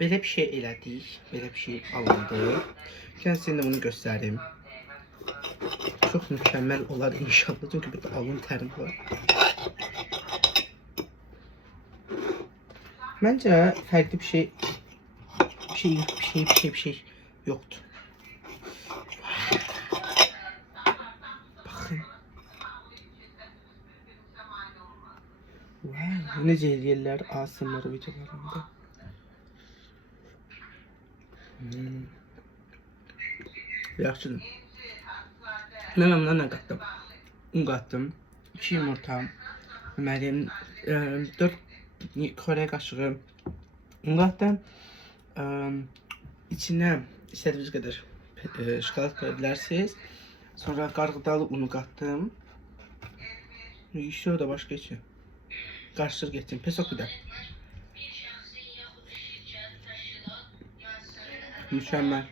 Belə bir şey elədik. Belə bir şey alındı. Gəlin sizə də bunu göstərim. Çox mükəmməl olar inşallah. Çünki burada alın tərim var. Məncə fərqli bir şey yoxdur. Baxın. Wow, necə eləyirlər ASMR videolarında. Yaxşıdır. Mən ondan nə qatdım? Un qatdım. 2 yumurta. Deməli 4 xörək qaşığı un qatdım. İçinə istədiyiniz qədər şokolad qoya bilərsiniz. Sonra qarğıdalı unu qatdım. İşte o da başqa heç. Qarışdır getdim. Pes o qədər. Mükəmməl.